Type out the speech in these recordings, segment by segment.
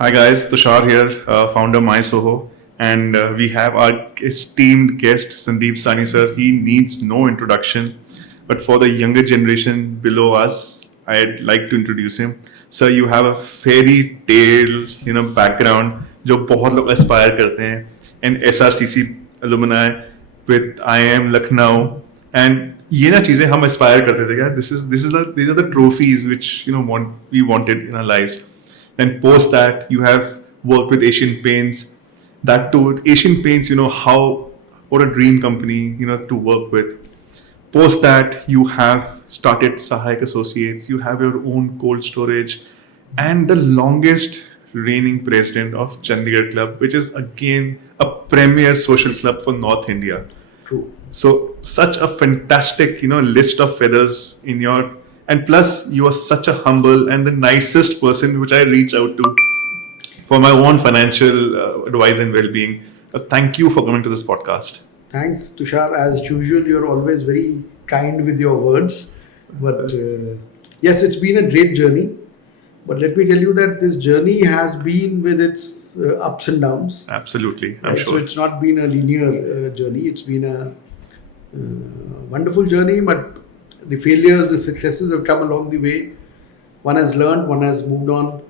Hi guys, Tushar here, founder MySoho, and we have our esteemed guest Sandeep Sahni sir. He needs no introduction, but for the younger generation below us, I'd like to introduce him. Sir, you have a fairy tale, background जो बहुत लोग aspire करते हैं, and SRCC alumni with IIM Lucknow, and ये ना चीजें हम aspire करते थे क्या? These are the trophies which we wanted in our lives. Then post that, you have worked with Asian Paints. That too, Asian Paints, what a dream company, to work with. Post that, you have started Sahayak Associates. You have your own cold storage, and the longest reigning president of Chandigarh Club, which is again a premier social club for North India. True. So such a fantastic, list of feathers in your, and plus you are such a humble and the nicest person which I reach out to for my own financial advice and well-being. Thank you for coming to this podcast. Thanks, Tushar. As usual, you're always very kind with your words. But yes, it's been a great journey. But let me tell you that this journey has been with its ups and downs. Absolutely, I'm Right? sure. So it's not been a linear journey. It's been a wonderful journey, but the failures, the successes have come along the way. One has learned, one has moved on.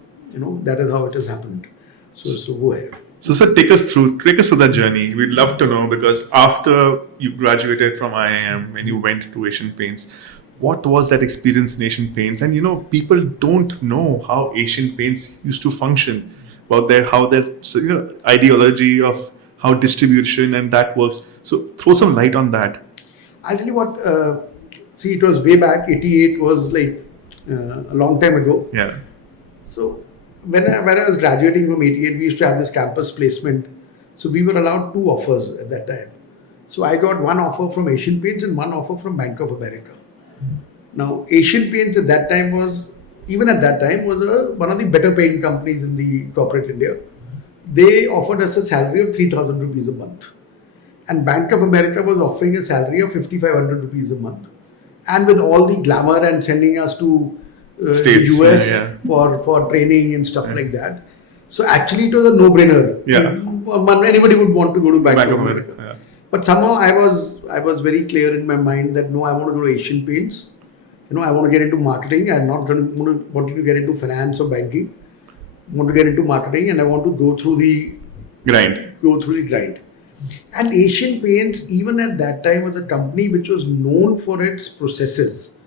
That is how it has happened. So go ahead. So, sir, take us through that journey. We'd love to know, because after you graduated from IIM and you went to Asian Paints, what was that experience in Asian Paints? And people don't know how Asian Paints used to function, about how their ideology of how distribution and that works. So throw some light on that. I'll tell you what. See, it was way back. 88 was like a long time ago. Yeah. So when I was graduating from 88, we used to have this campus placement. So we were allowed 2 offers at that time. So I got one offer from Asian Paints and one offer from Bank of America. Now, Asian Paints at that time was one of the better paying companies in the corporate India. They offered us a salary of 3,000 rupees a month. And Bank of America was offering a salary of 5,500 rupees a month. And with all the glamour and sending us to States, the US yeah. for training and stuff like that. So actually it was a no-brainer. Yeah. Anybody would want to go to Bank of America. America. Yeah. But somehow I was very clear in my mind that no, I want to go to Asian Paints. I want to get into marketing. I'm not wanting to get into finance or banking. I want to get into marketing, and I want to go through the grind. And Asian Paints, even at that time, was a company which was known for its processes,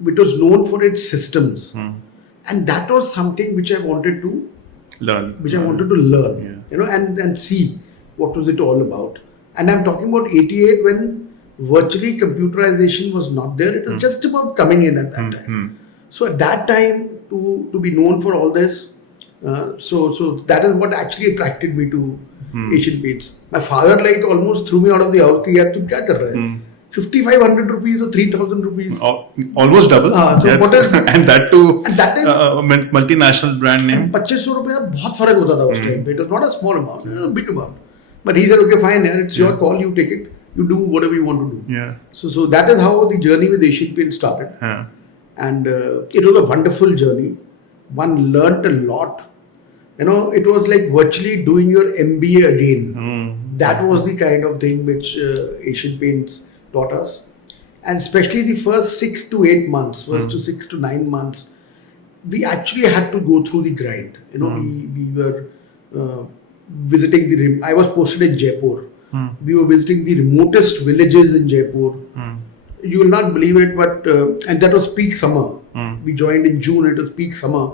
which was known for its systems. And that was something which I wanted to learn. Yeah. And see what was it all about. And I'm talking about 88 when virtually computerization was not there. It was just about coming in at that time. So at that time, to be known for all this, so that is what actually attracted me to Asian Paints. My father almost threw me out of the house. Ki, "Yaar, tum kya kar raha hai? 5,500 rupees or 3,000 rupees. Almost double. So what is, and that too, at that time, multinational brand name. 2,500 रुपए का बहुत फर्क होता था उस time पे. It was not a small amount, it was a big amount. But he said, okay, fine, it's your call, you take it, you do whatever you want to do. Yeah. So that is how the journey with Asian Paints started. Yeah. And it was a wonderful journey. One learnt a lot. It was like virtually doing your MBA again. That was the kind of thing which Asian Paints taught us. And especially the first 6 to 8 months, first to 6 to 9 months, we actually had to go through the grind. We were visiting I was posted in Jaipur. We were visiting the remotest villages in Jaipur. You will not believe it, but and that was peak summer. We joined in June, it was peak summer.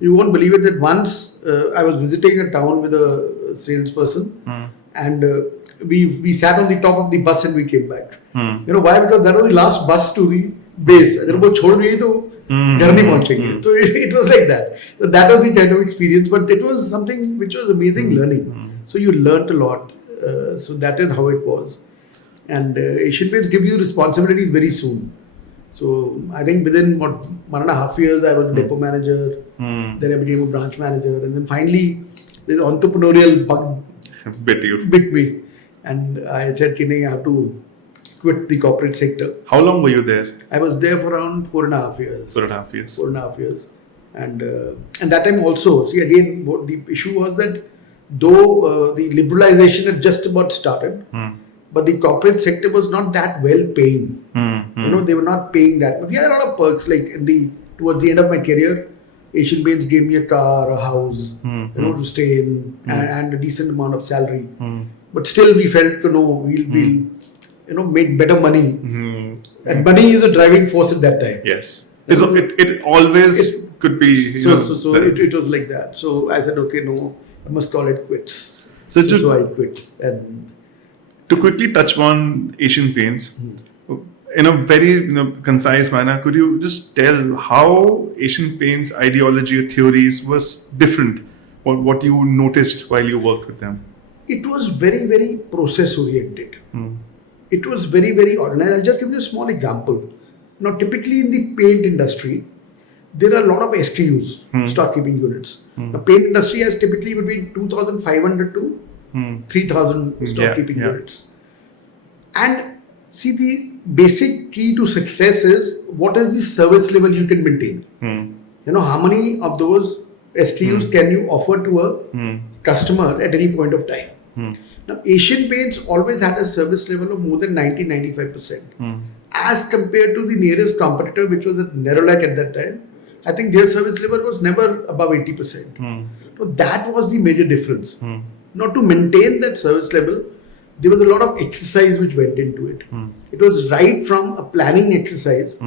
You won't believe it that once I was visiting a town with a salesperson, and we sat on the top of the bus and we came back. Why? Because that was the last bus to the base. अगर वो छोड़ गई तो घर नहीं पहुंचेंगे. So it was like that. So that was the kind of experience, but it was something which was amazing learning. So you learnt a lot. So that is how it was. And Asian Paints give you responsibilities very soon. So I think within 1.5 years, I was a depot manager. Then I became a branch manager, and then finally, the entrepreneurial bug bit me, and I said, "I have to quit the corporate sector." How long were you there? I was there for around 4.5 years. 4.5 years. 4.5 years. And that time also, see again, what the issue was that though the liberalization had just about started, but the corporate sector was not that well paying. They were not paying that. But we had a lot of perks. Like towards the end of my career, Asian Paints gave me a car, a house, to stay in, and a decent amount of salary. But still, we felt, we'll make better money. And money is a driving force at that time. Yes. It always could be. So it was like that. So I said, okay, no, I must call it quits. So I quit. And to quickly touch on Asian Paints, in a very concise manner, could you just tell how Asian Paints ideology or theories was different, or what you noticed while you worked with them? It was very, very process oriented. It was very, very organized. I'll just give you a small example. Now, typically in the paint industry, there are a lot of SKUs, stock keeping units. The paint industry has typically between 2,500 to 3,000 stock keeping units. And see, the basic key to success is what is the service level you can maintain. How many of those SKUs can you offer to a customer at any point of time. Now, Asian Paints always had a service level of more than 90-95%. As compared to the nearest competitor, which was at Nerolac at that time, I think their service level was never above 80%. So that was the major difference. Now, to maintain that service level, there was a lot of exercise which went into it. It was right from a planning exercise,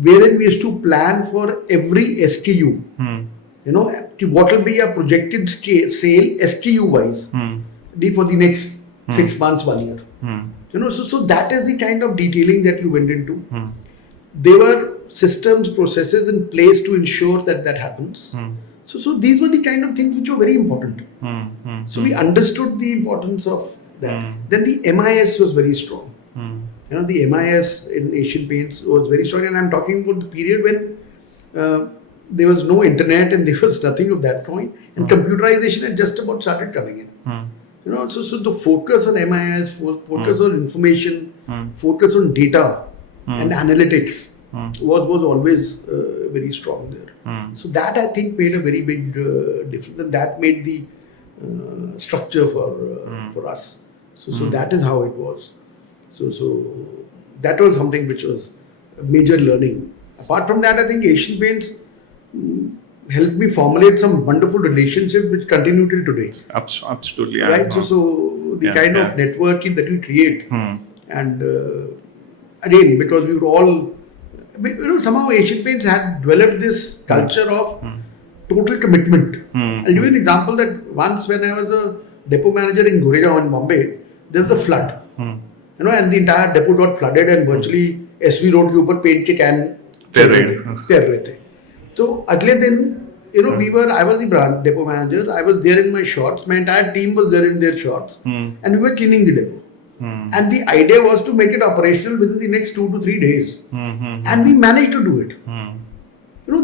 wherein we used to plan for every SKU. What will be a projected sale SKU wise for the next 6 months, 1 year. So that is the kind of detailing that you went into. There were systems, processes in place to ensure that happens. So these were the kind of things which were very important. So we understood the importance of that. Then the MIS was very strong. The MIS in Asian Paints was very strong, and I'm talking about the period when there was no internet and there was nothing of that kind, and computerization had just about started coming in. So the focus on MIS, focus on information, focus on data and analytics was always very strong there. So that I think made a very big difference, and that made the structure for us. So that is how it was. So that was something which was a major learning. Apart from that, I think Asian Paints helped me formulate some wonderful relationships which continue till today. Absolutely. Right? So the kind of networking that we create, and again, because we were all, somehow Asian Paints had developed this culture of total commitment. I'll give you an example that once when I was a depot manager in Goregaon in Bombay, there was a flood. And the entire depot got flooded and virtually SV road के ऊपर paint के can तैर रहे थे. So अगले दिन, I was the brand depot manager. I was there in my shots. My entire team was there in their shots, and we were cleaning the depot. And the idea was to make it operational within the next 2 to 3 days, and we managed to do it.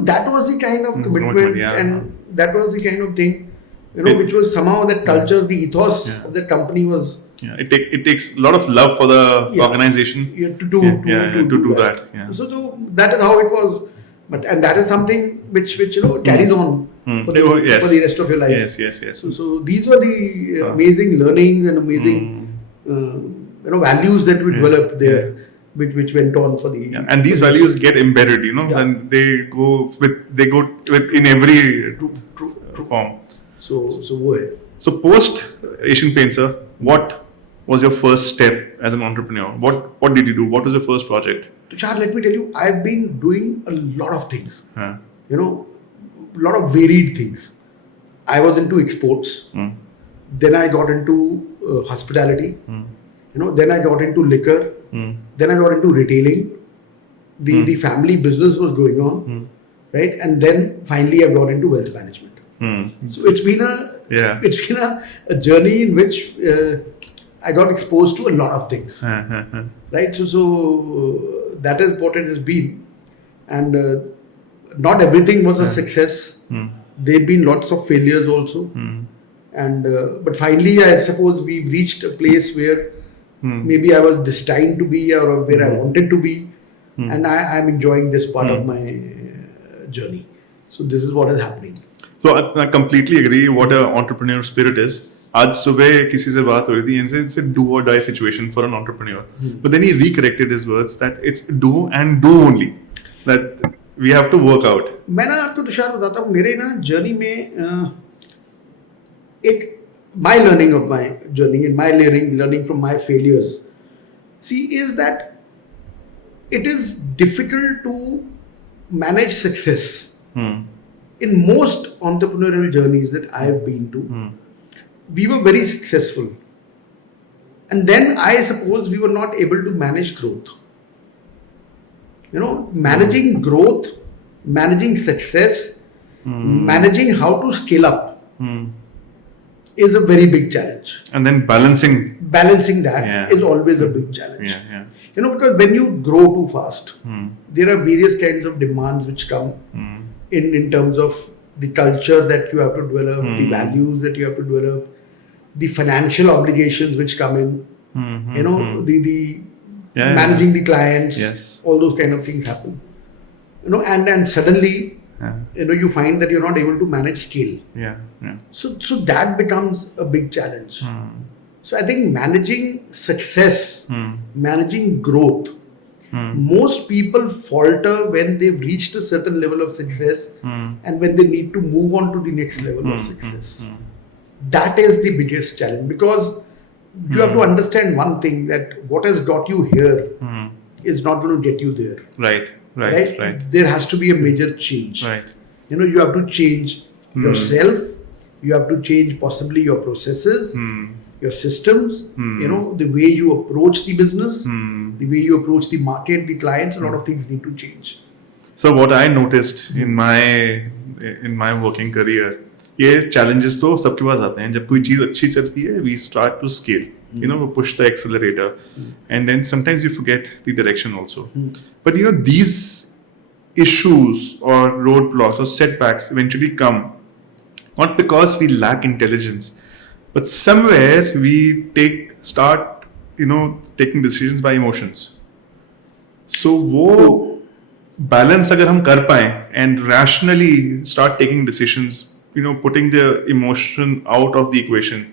That was the kind of commitment, and that was the kind of thing, which was somehow that culture, the ethos of the company was. It takes a lot of love for the organization to do that. So that is how it was. And that is something which carries on for the rest of your life. Yes. So these were the amazing learning and amazing values that we developed there, which went on for the. And these values get embedded, and they go with in every form. So post Asian Paints, sir, what was your first step as an entrepreneur? What did you do? What was your first project? Tushar, let me tell you, I've been doing a lot of things. A lot of varied things. I was into exports. Then I got into hospitality. Then I got into liquor. Then I got into retailing. The family business was going on, right? And then finally I got into wealth management. So it's been a journey in which I got exposed to a lot of things, right? So that is what it has been, and not everything was a success. There've been lots of failures also, and but finally, I suppose we reached a place where maybe I was destined to be, or where I wanted to be, and I am enjoying this part of my journey. So this is what is happening. So I completely agree what an entrepreneur spirit is. आज सुबह किसी से बात हो रही थी and it's a do or die situation for an entrepreneur. But then he recorrected his words that it's do and do only. That we have to work out. मैं ना आपको तुषार बताता हूँ मेरे ना जर्नी में एक my learning of my journey and my learning from my failures see is that it is difficult to manage success in most entrepreneurial journeys that I have been to. We were very successful and then I suppose we were not able to manage growth. Managing growth, managing success, managing how to scale up is a very big challenge. And then balancing that is always a big challenge. Because when you grow too fast, there are various kinds of demands which come in terms of the culture that you have to develop, the values that you have to develop, the financial obligations which come in, managing the clients, all those kind of things happen. And suddenly, you find that you're not able to manage scale. So that becomes a big challenge. So I think managing success, managing growth, most people falter when they've reached a certain level of success and when they need to move on to the next level of success. That is the biggest challenge because you have to understand one thing, that what has got you here is not going to get you there. Right. There has to be a major change. Right. You have to change yourself. You have to change possibly your processes, your systems, the way you approach the business, the way you approach the market, the clients, a lot of things need to change. So what I noticed in my working career, ये challenges तो सबके पास आते हैं. जब कोई चीज अच्छी चलती है, we start to scale. We push the accelerator, and then sometimes we forget the direction also. But these issues or roadblocks or setbacks eventually come not because we lack intelligence, but somewhere we start taking decisions by emotions. So वो balance अगर हम कर पाएं and rationally start taking decisions, putting the emotion out of the equation,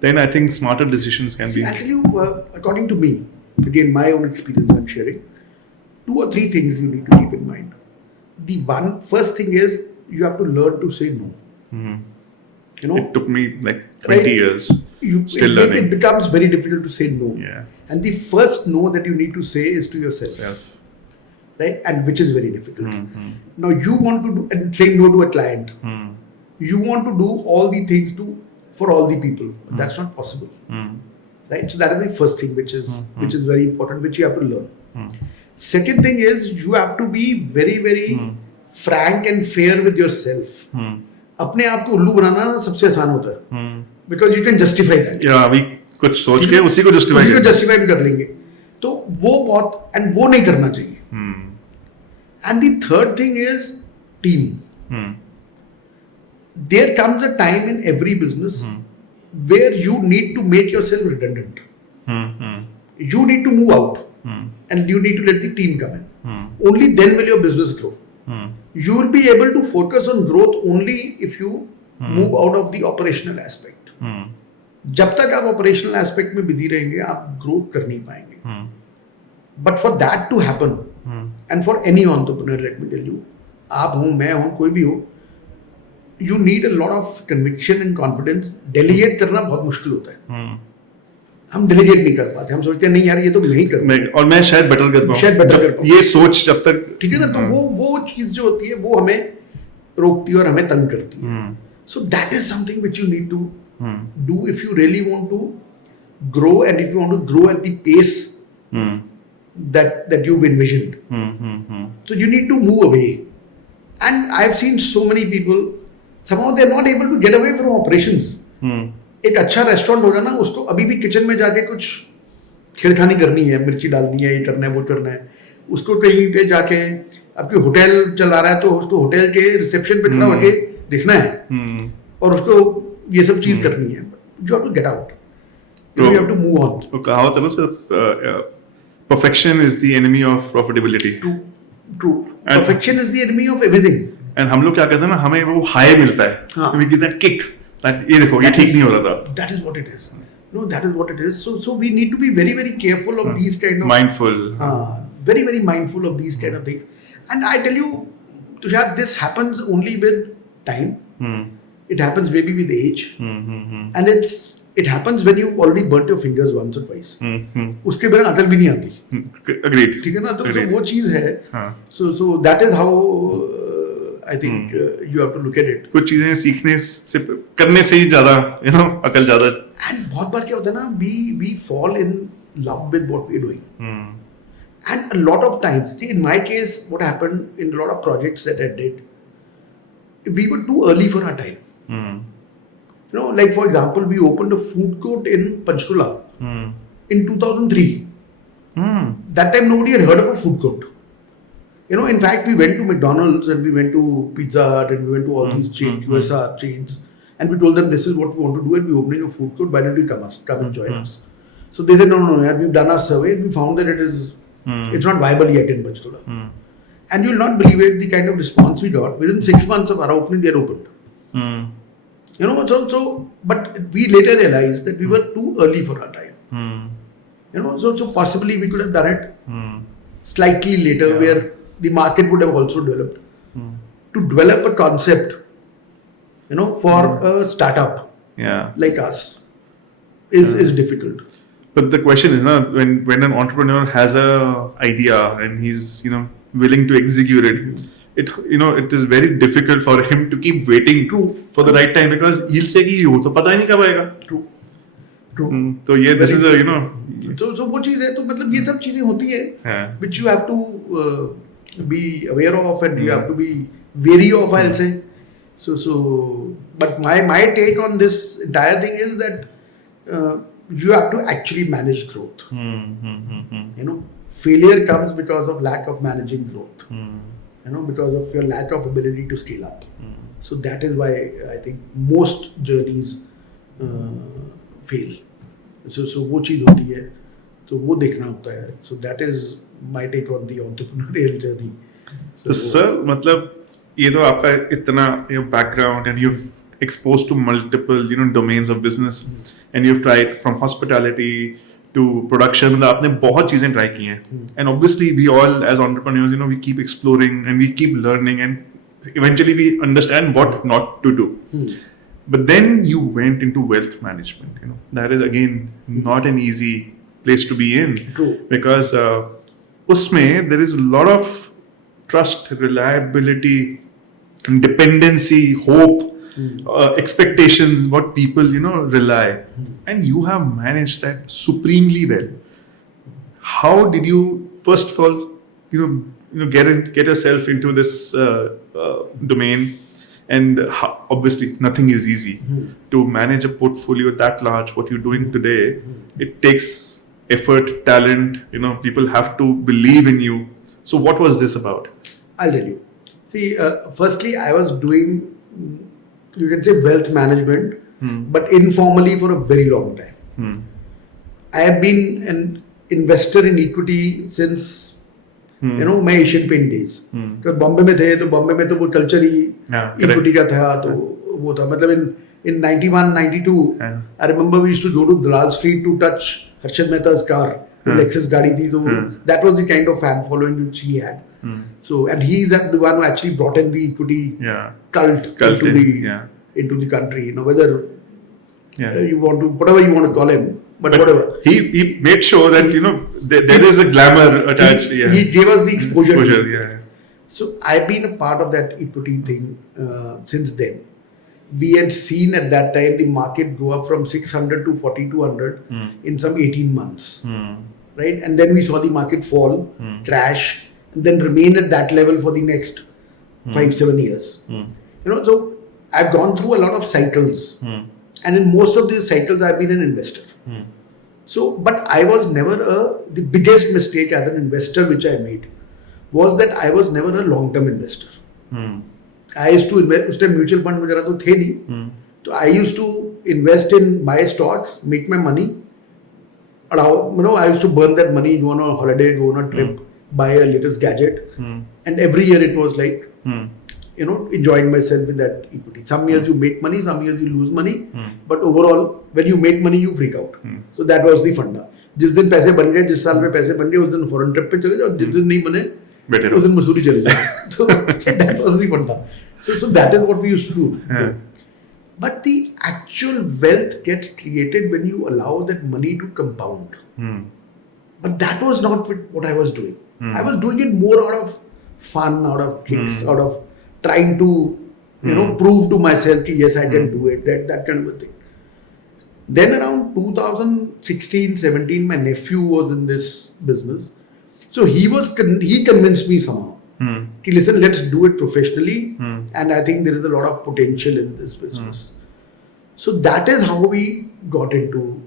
then I think smarter decisions can be. I'll tell you, according to me, again, my own experience I'm sharing, 2 or 3 things you need to keep in mind. The first thing is you have to learn to say no. It took me like 20 years. Still learning. It becomes very difficult to say no. Yeah. And the first no that you need to say is to yourself. Right? And which is very difficult. Now you want to say no to a client. You want to do all the things for all the people. That's not possible. Right? So that is the first thing which is very important, which you have to learn. Second thing is you have to be very, very frank and fair with yourself. अपने आप को उल्लू बनाना ना सबसे आसान होता है. Because you can justify that. अभी कुछ सोच के उसी को justify कर लेंगे. तो वो बहुत and वो नहीं करना चाहिए. And the third thing is team. There comes a time in every business where you need to make yourself redundant. You need to move out and you need to let the team come in. Only then will your business grow. You will be able to focus on growth only if you move out of the operational aspect. जब तक आप operational aspect में busy रहेंगे आप growth कर नहीं पाएंगे. But for that to happen, and for any entrepreneur, let me tell you, आप हो, मैं हो, कोई भी हो, you need a lot of conviction and confidence. Delegate करना बहुत मुश्किल होता है. हम delegate नहीं कर पाते. हम सोचते हैं नहीं यार ये तो मैं ही करूँगा. और मैं शायद better कर पाऊँ. ये सोच जब तक ठीक है ना, तो वो चीज जो होती है वो हमें रोकती है और हमें तंग करती है. So that is something which you need to do if you really want to grow and if you want to grow at the pace that you've envisioned. So you need to move away. And I've seen so many people, somehow they're not able to get away from operations. एक अच्छा restaurant होगा ना, उसको अभी भी kitchen में जाके कुछ छेड़खानी करनी है, मिर्ची डालनी है, ये करना है, वो करना है. उसको कहीं पे जाके आपकी होटल चला रहा है तो उसको होटल के रिसेप्शन पे खड़ा होके दिखना है और उसको ये सब चीज करनी है. You have to get out. You have to move on. तो कहावत है ना sir, perfection is the enemy of profitability. True. Perfection is the enemy of everything. And हम लोग क्या करते हैं ना, हमें वो हाई मिलता है, हाँ. we get that kick, that ये देखो ये ठीक नहीं हो रहा था. That is what it is. No, that is what it is. So we need to be very, very careful of these kind of Mindful. very, very mindful of these kind of things. And I tell you, Tushar, this happens only with time. It happens maybe with age, and it happens when you already burnt your fingers once or twice. उसके बिना अकल भी नहीं आती. Agreed. ठीक है ना, तो Agreed. वो चीज है. So that is how I think you have to look at it. कुछ चीजें सीखने से, करने से ही ज्यादा अकल ज्यादा. And बहुत बार क्या होता है ना, we fall in love with what we're doing. And a lot of times, in my case, what happened in a lot of projects that I did, we were too early for our time. Like for example, we opened a food court in Panchkula in 2003. That time nobody had heard of a food court. In fact, we went to McDonald's and we went to Pizza Hut and we went to all these QSR chains, and we told them this is what we want to do and we're opening a food court. Why don't you come and join us? So they said no. We've done our survey and we found that it's not viable yet in Panchkula. And you'll not believe it, the kind of response we got. Within 6 months of our opening, they had opened. But we later realized that we were too early for our time. So possibly we could have done it slightly later, where the market would have also developed. To develop a concept, for a startup like us is difficult. But the question is, when an entrepreneur has a idea and he's willing to execute it, it is very difficult for him to keep waiting for the right time, because he'll say कि वो तो पता ही नहीं कब आएगा. True. तो ये this is a तो वो चीज है, तो मतलब ये सब चीजें होती है which you have to be aware of and you have to be wary of, I'll say. So but my take on this entire thing is that you have to actually manage growth. Failure comes because of lack of managing growth. Because of your lack of ability to scale up. So that is why I think most journeys fail. So वो चीज होती है, तो वो देखना होता है. So that is my take on the entrepreneurial journey. So sir, मतलब ये तो आपका इतना background and you've exposed to multiple domains of business and you've tried from hospitality to production. मतलब आपने बहुत चीजें ट्राई की हैं. And obviously we all as entrepreneurs, we keep exploring and we keep learning and eventually we understand what not to do. But then you went into wealth management. That is again not an easy place to be in. True. Because उसमें there is a lot of trust, reliability, dependency, hope. Expectations, what people rely, and you have managed that supremely well. How did you first of all get yourself into this domain? And obviously nothing is easy to manage a portfolio that large. What you're doing today, it takes effort, talent. People have to believe in you. So what was this about? I'll tell you. See, firstly, I was doing, you can say, wealth management, but informally for a very long time. I have been an investor in equity since my Asian Paint days. because Bombay में थे, तो बॉम्बे में तो वो culture ही equity का था, तो वो था. मतलब in 91, 92, I remember we used to go to Dalal Street to touch Harshad Mehta's car. Lexus गाड़ी थी, तो that was the kind of fan following which he had. So, and he's the one who actually brought in the equity cult into the country. Whether you want to, whatever you want to call him, but whatever. He made sure that there is a glamour attached. He gave us the exposure. Yeah. So I've been a part of that equity thing since then. We had seen at that time the market go up from 600 to 4,200 in some 18 months, right? And then we saw the market fall, crash, and then remain at that level for the next 5-7 years. So I've gone through a lot of cycles, and in most of these cycles I've been an investor. So, but I was never the biggest mistake as an investor which I made was that I was never a long-term investor. I used to invest, उस time mutual fund वगैरह तो थे नहीं, तो I used to invest in buy stocks, make my money, I used to burn that money, go on a holiday, go on a trip, buy a latest gadget, and every year it was like enjoying myself with that equity. Some years you make money, some years you lose money, but overall, when you make money, you freak out. So that was the funda. जिस दिन पैसे बन गए, जिस साल में पैसे बन गए, उस दिन फॉरेन ट्रिप पे चले जाओ, जिस दिन नहीं बने, उस दिन मसूरी चले जाओ. So that was the funda. So that is what we used to do. Yeah. But the actual wealth gets created when you allow that money to compound. But that was not what I was doing. I was doing it more out of fun, out of kicks, out of trying to, prove to myself that yes, I can do it, that kind of a thing. Then around 2016, 17, my nephew was in this business. So he convinced me somehow. Ki, listen, let's do it professionally. And I think there is a lot of potential in this business. So that is how we got into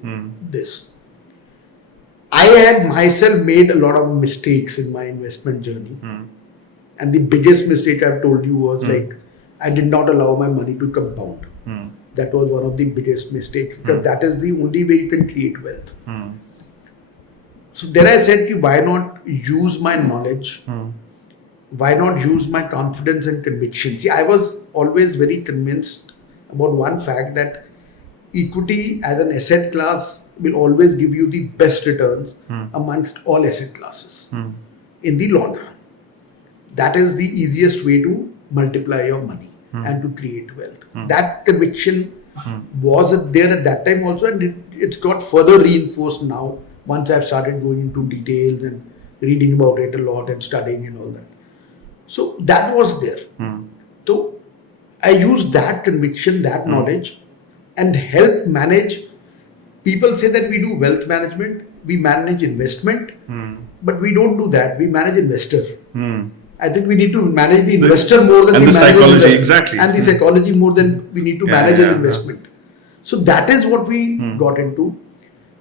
this. I had myself made a lot of mistakes in my investment journey. And the biggest mistake I've told you was like, I did not allow my money to compound. That was one of the biggest mistakes, because that is the only way you can create wealth. So then I said, why not use my knowledge? Why not use my confidence and conviction? See, I was always very convinced about one fact, that equity as an asset class will always give you the best returns amongst all asset classes in the long run. That is the easiest way to multiply your money and to create wealth. That conviction was there at that time also, and it's got further reinforced now once I've started going into details and reading about it a lot and studying and all that. So that was there. So I used that conviction, that knowledge, and help manage. People say that we do wealth management, we manage investment, but we don't do that. We manage investor. I think we need to manage the investor more than the psychology, exactly. And the psychology more than we need to manage an investment. So that is what we got into.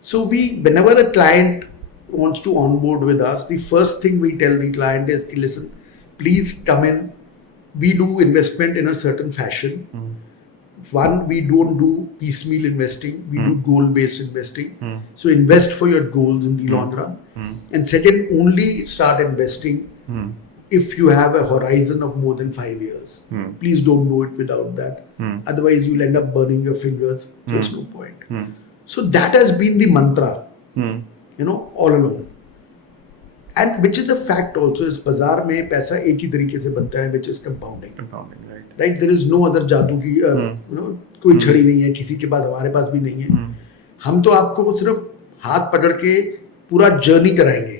So whenever a client wants to onboard with us, the first thing we tell the client is, listen, please come in. We do investment in a certain fashion. One, we don't do piecemeal investing. We do goal-based investing. So invest for your goals in the long run. And second, only start investing if you have a horizon of more than 5 years. Please don't do it without that. Otherwise, you'll end up burning your fingers. So it's no point. So that has been the mantra, all along. And which is a fact also, is bazaar mein paisa ek hi tarike se banta hai, which is compounding. Right? There is no other जादू की कोई छड़ी नहीं है, किसी के पास, हमारे पास भी नहीं है. हम तो आपको सिर्फ हाथ पकड़ के पूरा जर्नी कराएंगे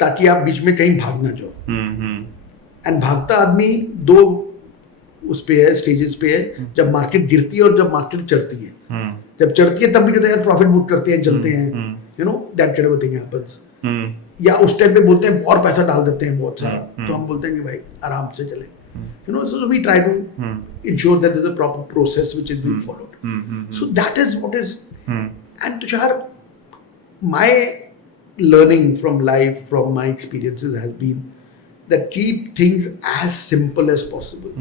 ताकि आप बीच में कहीं भाग ना जाओ. एंड भागता आदमी दो उस पे है, स्टेजेस पे है, जब मार्केट गिरती है और जब मार्केट चढ़ती है. जब चढ़ती है तब भी कहते हैं यार प्रॉफिट बुक करते हैं, चलते हैं, that kind of thing happens. या उस टाइम पे बोलते हैं और पैसा डाल देते हैं बहुत सारा, तो हम बोलते हैं कि भाई आराम से चले. So we try to ensure that there's a proper process which is being followed. So that is what is. And Tushar, my learning from life, from my experiences has been that keep things as simple as possible.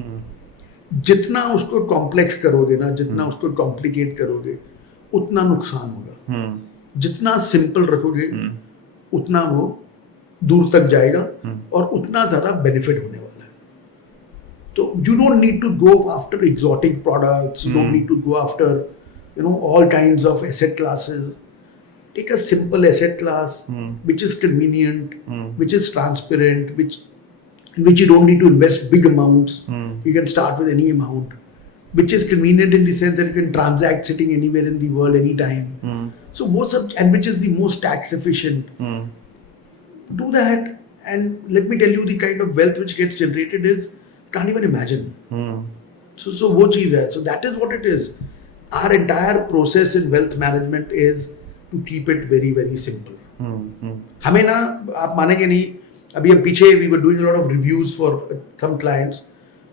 जितना उसको complex करोगे ना, जितना उसको complicate करोगे, उतना नुकसान होगा. जितना सिंपल रखोगे, उतना वो दूर तक जाएगा और उतना ज्यादा बेनिफिट होने वाला है. So you don't need to go after exotic products. You don't need to go after, all kinds of asset classes. Take a simple asset class, which is convenient, which is transparent, in which you don't need to invest big amounts. You can start with any amount, which is convenient in the sense that you can transact sitting anywhere in the world, anytime. So and which is the most tax efficient. Do that, and let me tell you, the kind of wealth which gets generated is, can't even imagine. So वो चीज़ है. So that is what it is. Our entire process in wealth management is to keep it very, very simple. हमें ना, आप मानेंगे नहीं, अभी हम पीछे we were doing a lot of reviews for some clients,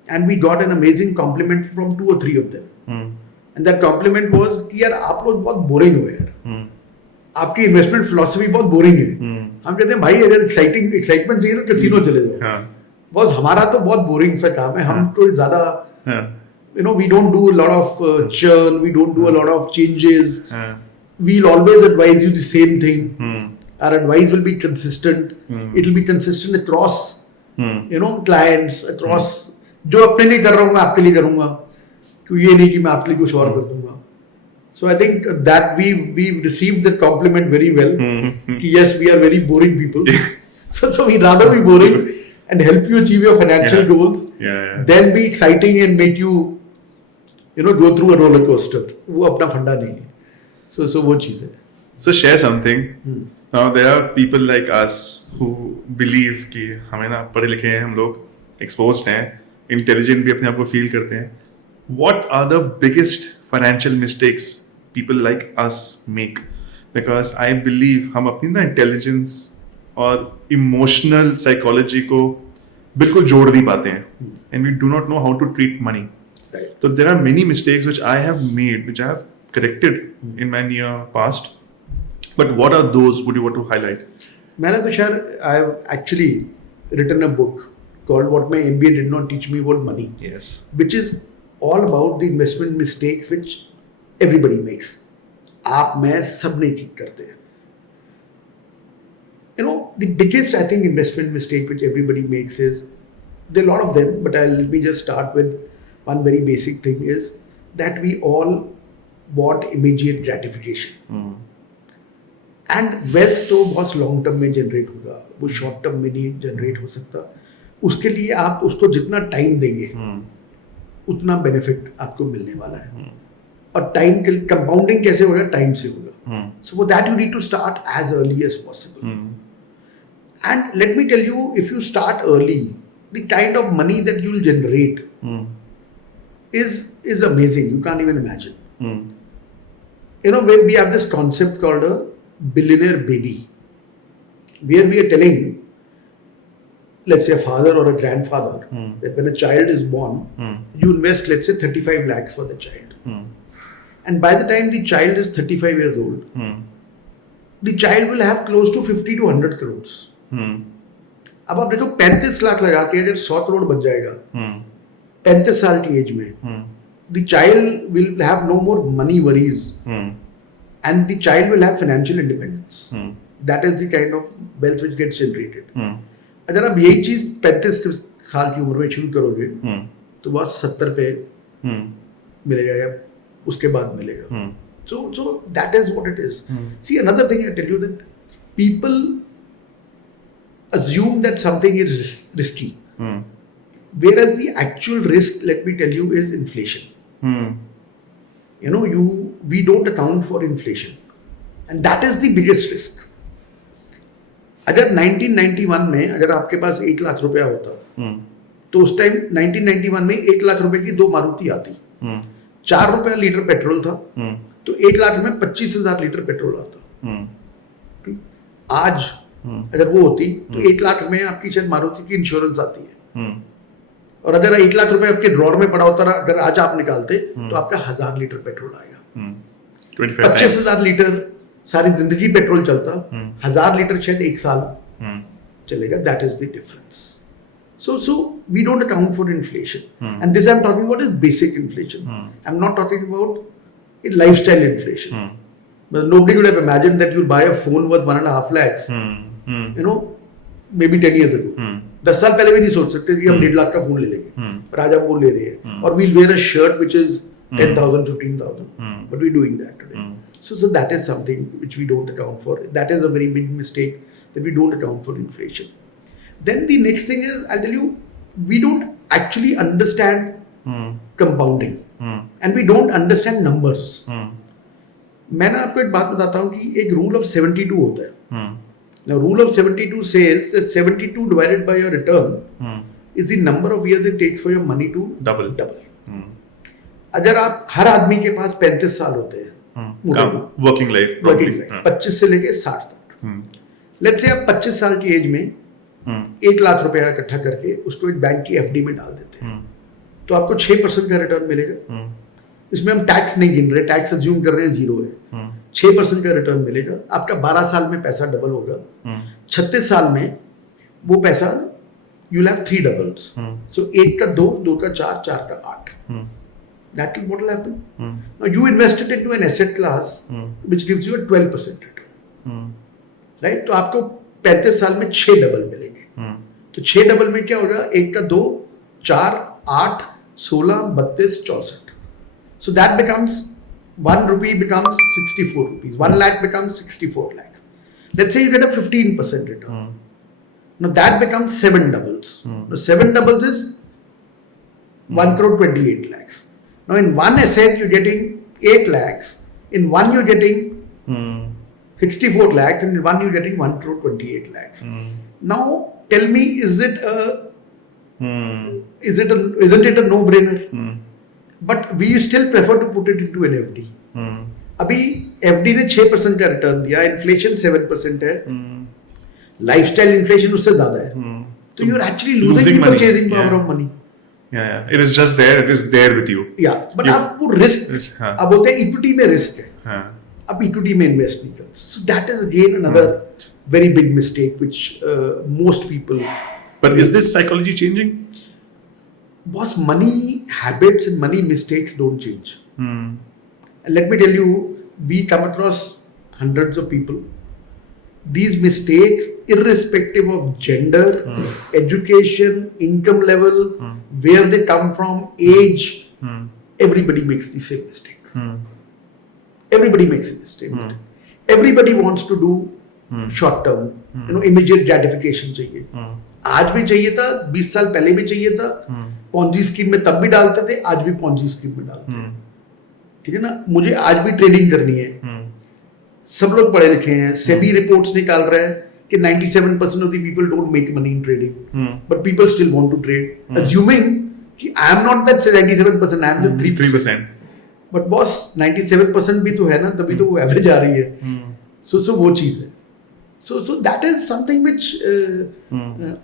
and we got an amazing compliment from 2 or 3 of them. And that compliment was कि यार आप लोग बहुत बोरिंग हो यार, आपकी इन्वेस्टमेंट फिलॉसफी बहुत बोरिंग है. हम कहते हैं भाई अगर एक्साइटमेंट चाहिए तो कैसीनो चले जाओ. बहुत हमारा तो बहुत बोरिंग सा काम है. हम तो ज्यादा we don't do a lot of churn, we don't do a lot of changes. We'll always advise you the same thing. Our advice will be consistent. It will be consistent across clients, across जो अपने लिए कर रहा हूँ मैं आपके लिए करूंगा, क्योंकि ये नहीं कि मैं आपके लिए कुछ और कर दूंगा. So I think that we received the compliment very well. कि yes, we are very boring people. so we rather be boring and help you achieve your financial goals than be exciting and make you go through a roller coaster. वो अपना फंडा नहीं है. So वो चीज है. So share something. Now there are people like us who believe कि हमें ना पढ़े लिखे हैं हम लोग, exposed हैं, intelligent भी अपने आप को feel करते हैं. What are the biggest financial mistakes people like us make? Because I believe हम अपनी ना intelligence और emotional psychology को बिल्कुल जोड़ नहीं पाते हैं. And we do not know how to treat money. Right. So there are many mistakes which I have made, which I have corrected in my near past. But what are those? Would you want to highlight? मैंने Tushar, I have actually written a book called "What My MBA Did Not Teach Me About Money." Yes. Which is all about the investment mistakes which everybody makes. आप मैं सब नहीं ठीक करते हैं. The biggest I think investment mistake which everybody makes is, there are a lot of them, but let me just start with one very basic thing is that we all want immediate gratification. And wealth तो बहुत long term में generate होगा, वो short term में नहीं generate हो सकता. उसके लिए आप उसको जितना टाइम देंगे उतना बेनिफिट आपको मिलने वाला है. और टाइम के कंपाउंडिंग कैसे होगा? टाइम से होगा. So for that you need to start as early as possible. And let me tell you, if you start early, the kind of money that you will generate is amazing. You can't even imagine. When we have this concept called a billionaire baby, where we are telling, let's say a father or a grandfather, that when a child is born, you invest, let's say 35 lakhs for the child. And by the time the child is 35 years old, the child will have close to 50 to 100 crores. अब आप देखो 35 लाख लगा के अगर 100 करोड़ बन जाएगा 35 साल की एज में, the child will have no more money worries. And the child will have financial independence. That is the kind of wealth which gets generated. अगर आप यही चीज 35 साल की उम्र में शुरू करोगे तो बस 70 पे मिलेगा या उसके बाद मिलेगा. So that is what it is. See, another thing I tell you, that people assume that something is risky, whereas the actual risk, let me tell you, is inflation. We don't account for inflation, and that is the biggest risk. अगर 1991 में अगर आपके पास 1 लाख रुपया होता तो उस time 1991 में 1 लाख रुपए की 2 मारुति आती, 4 रुपया लीटर पेट्रोल था, तो 1 लाख में 25,000 लीटर पेट्रोल आता. आज अगर वो होती तो 1 लाख में आपकी शायद मारुति की इंश्योरेंस आती है. और अगर 1 लाख रुपए आपके ड्रॉर में पड़ा होता, अगर आज आप निकालते तो आपका 1000 लीटर पेट्रोल आएगा. 25,000 लीटर सारी जिंदगी पेट्रोल चलता, 1000 लीटर शायद 1 साल चलेगा. That is the difference. So we don't account for inflation. And this I'm talking about is basic inflation. I'm not talking about lifestyle inflation. But nobody would have imagined that you'll buy a phone worth 1.5 lakhs. Maybe 10 years ago. 10 साल पहले भी नहीं सोच सकते कि हम 1.5 लाख का phone ले लेंगे, पर आज हम वो ले रहे हैं. और we'll wear a shirt which is 10,000, 15,000. But we're doing that today. So that is something which we don't account for. That is a very big mistake, that we don't account for inflation. Then the next thing is, I'll tell you, we don't actually understand compounding. And we don't understand numbers. मैं ना आपको एक बात बताता हूँ कि एक rule of 72 होता है. Now, rule of 72 says that 72 divided by your return is the number of years it takes for your money to double. अगर आप हर आदमी के पास 35 साल होते हैं, वर्किंग लाइफ 25 से लेके 60 तक. लेट्स से आप 25 साल की एज में 1 लाख रुपया इकट्ठा करके उसको एक बैंक की एफडी में डाल देते हैं, तो आपको 6% का रिटर्न मिलेगा. इसमें हम टैक्स नहीं गिन रहे, टैक्स अज्यूम कर रहे हैं 0 है. 6% का रिटर्न मिलेगा. आपका 12 साल में पैसा डबल होगा. 36 साल में वो पैसा you'll have 3 doubles. So 1 का 2, 2 का 4, 4 का 8. That will what will happen. Now you invested into an asset class which gives you a 12% return. Right? तो आपको 35 साल में 6 डबल मिलेंगे. तो 6 डबल में क्या होगा? 1 का 2, 4, 8, 16, 32, 64. So that becomes 1 rupee becomes 64 rupees. 1 lakh becomes 64 lakhs. Let's say you get a 15% return. Now that becomes 7 doubles. Now 7 doubles is 1 crore 28 lakhs. Now in one asset you're getting 8 lakhs. In one you're getting 64 lakhs, and in one you're getting 1 crore 28 lakhs. Now tell me, isn't it a no-brainer? But we still prefer to put it into an FD. अभी FD ने 6% का return दिया, inflation 7% है, lifestyle inflation उससे ज्यादा है, तो you're actually losing the purchasing power of money. Yeah, it is just there. It is there with you. Yeah, but आपको रिस्क, अब बोलते हैं इक्विटी में रिस्क है, अब इक्विटी में इन्वेस्ट नहीं करते. So that is again another very big mistake which most people. But is this psychology changing? Boss, money habits and money mistakes don't change. And let me tell you, we come across hundreds of people. These mistakes, irrespective of gender, education, income level, where they come from, age, everybody makes the same mistake. Everybody makes the same mistake. Everybody wants to do short term, immediate gratification चाहिए. आज भी चाहिए था, 20 साल पहले भी चाहिए था, पॉन्जी स्कीम में तब भी डालते थे, आज भी पॉन्जी स्कीम में डालते हैं. ठीक है ना? मुझे आज भी ट्रेडिंग करनी है. सब लोग पढ़े लिखे हैं, सेबी रिपोर्ट्स निकाल रहे हैं कि 97% of the people don't make money in trading, but people still want to trade, assuming कि I am not that 97%, I am the 3%. But boss, 97% भी तो है ना, तभी तो वो एवरेज आ रही है. So वो चीज है. So that is something which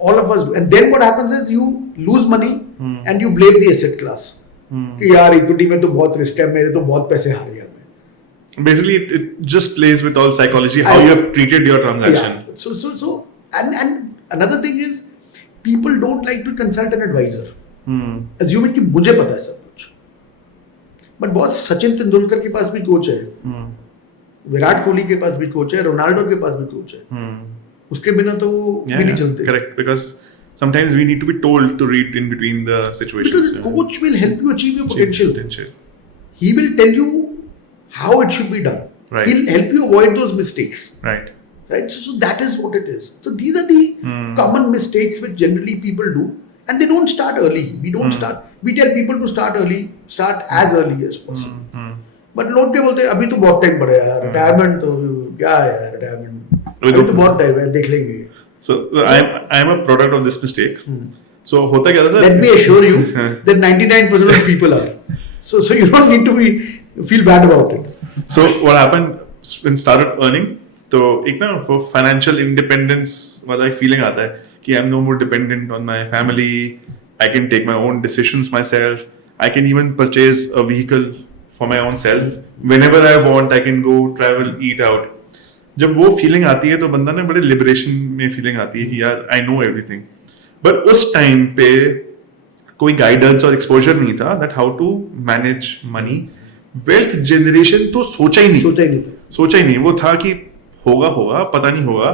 all of us do. And then what happens is you lose money and you blame the asset class. कि यार इक्विटी में तो बहुत रिस्क है, मेरे तो बहुत पैसे हार गया मैं. Basically, it just plays with all psychology, how you have treated your transaction. Yeah. So and another thing is people don't like to consult an advisor, assuming कि मुझे पता है सब कुछ. But boss, सचिन तेंदुलकर के पास भी कोच है, विराट कोहली के पास भी कोच है, रोनाल्डो के पास भी कोच है. उसके बिना तो वो भी नहीं चलते. Correct, because sometimes we need to be told to read in between the situations. Because the coach will help you achieve your potential. He will tell you how it should be done. Right. He'll help you avoid those mistakes. Right. So that is what it is. So these are the common mistakes which generally people do, and they don't start early. We don't start. We tell people to start early, start as early as possible. But लोग क्या बोलते हैं, अभी तो बहुत time पड़ा है यार, रिटायरमेंट तो क्या है यार, रिटायरमेंट अभी तो बहुत टाइम है, देख लेंगे. So I am a product of this mistake. So होता क्या था sir? Let me assure you that 99% of people are. So you don't need to feel bad about it. So what happened when started earning? तो एक ना for financial independence वाला एक feeling आता है कि I'm no more dependent on my family. I can take my own decisions myself. I can even purchase a vehicle for my own self. Whenever I want, I can go travel, eat out. जब वो feeling आती है तो बंदा ने बड़े liberation में feeling आती है कि यार आई नो एवरीथिंग. बट उस टाइम पे कोई गाइडेंस और एक्सपोजर नहीं था that how to manage money. Wealth generation तो सोचा ही नहीं. वो था कि होगा पता नहीं होगा.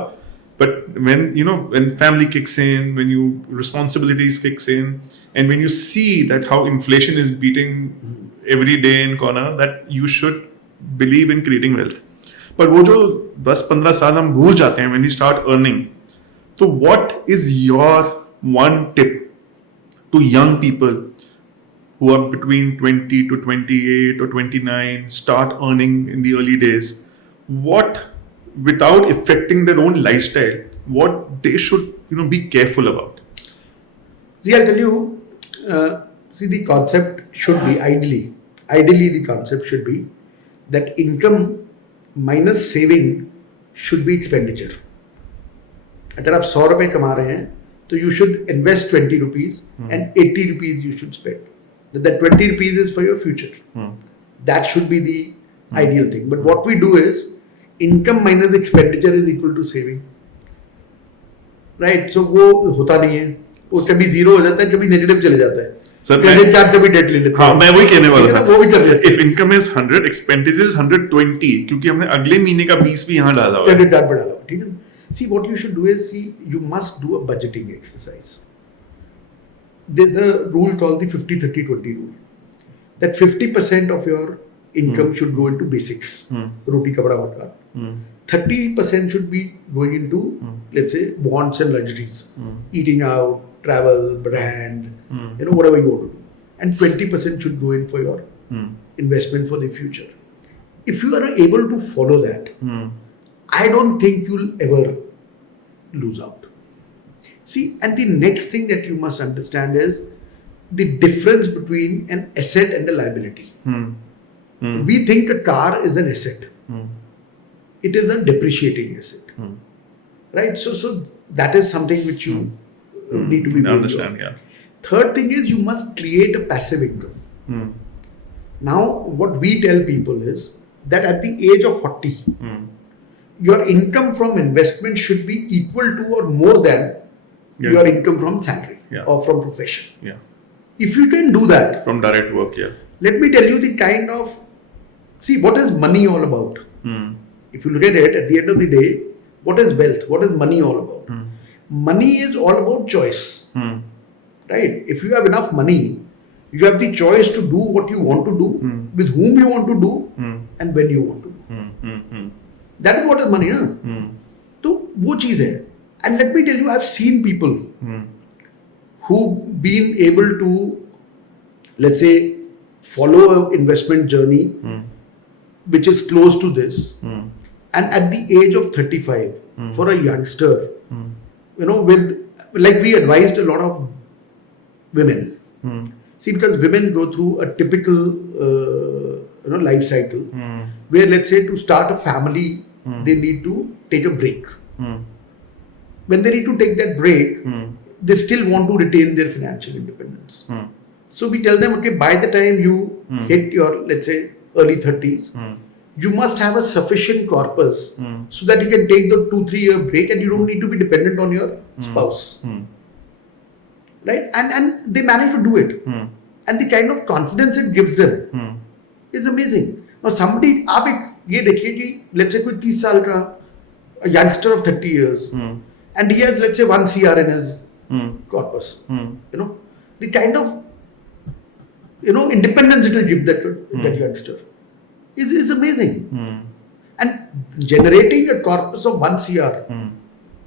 But when family kicks in, when you responsibilities kicks in, and when you see that how inflation is beating every day in corner, that you should believe in creating wealth. पर वो जो 10-15 साल हम भूल जाते हैं when we start earning. तो what is your one tip to young people who are between 20 to 28 or 29, start earning in the early days? What, without affecting their own lifestyle, what they should be careful about? See, I'll tell you, the concept should be ideally the concept should be that income minus saving should be expenditure. अगर आप 100 रुपए कमा रहे हैं तो you should invest 20 rupees and 80 rupees you should spend. That 20 rupees is for your future. That should be the ideal thing. But what we do is income minus expenditure is equal to saving. Right? So वो होता नहीं है. वो कभी zero हो जाता है, कभी नेगेटिव चले जाता है. क्रेडिट कार्ड से भी डेट ले लेते हैं. हाँ, मैं वही कहने वाला था. वो भी कर लेते हैं. If income is 100, expenditure is 120, क्योंकि हमने अगले महीने का 20 भी यहाँ डाला हुआ है. क्रेडिट कार्ड पे डाला हुआ, ठीक है. See, what you should do is, you must do a budgeting exercise. there's a rule called the 50-30-20 rule. That 50% of your income should go into basics, roti, kapda, makan. 30% should be going into, let's say, wants and luxuries, eating out, travel, brand, whatever you want to do. And 20% should go in for your investment for the future. If you are able to follow that, I don't think you'll ever lose out. See, and the next thing that you must understand is the difference between an asset and a liability. We think a car is an asset. It is a depreciating asset. Right? So that is something which you need to be understand. Yeah. Third thing is you must create a passive income. Now, what we tell people is that at the age of 40, your income from investment should be equal to or more than your income from salary or from profession. Yeah. If you can do that from direct work, let me tell you the kind of, see, what is money all about? If you look at it, at the end of the day, what is wealth? What is money all about? Money is all about choice. Right? If you have enough money, you have the choice to do what you want to do, with whom you want to do, and when you want to do. That is what is money. So, वो चीज है. And let me tell you, I've seen people who've been able to, let's say, follow an investment journey which is close to this. And at the age of 35, for a youngster, with, like we advised a lot of women. See, because women go through a typical, life cycle where, let's say, to start a family, they need to take a break. When they need to take that break, they still want to retain their financial independence. So we tell them, okay, by the time you hit your, let's say, early 30s, you must have a sufficient corpus so that you can take the 2-3 year break and you don't need to be dependent on your spouse. Right? And they manage to do it. And the kind of confidence it gives them is amazing. Now somebody, आप ये देखिए कि let's say कोई 30 साल का a youngster of 30 years and he has, let's say, 1 CR in his corpus. The kind of independence it will give that youngster is amazing. And generating a corpus of 1 CR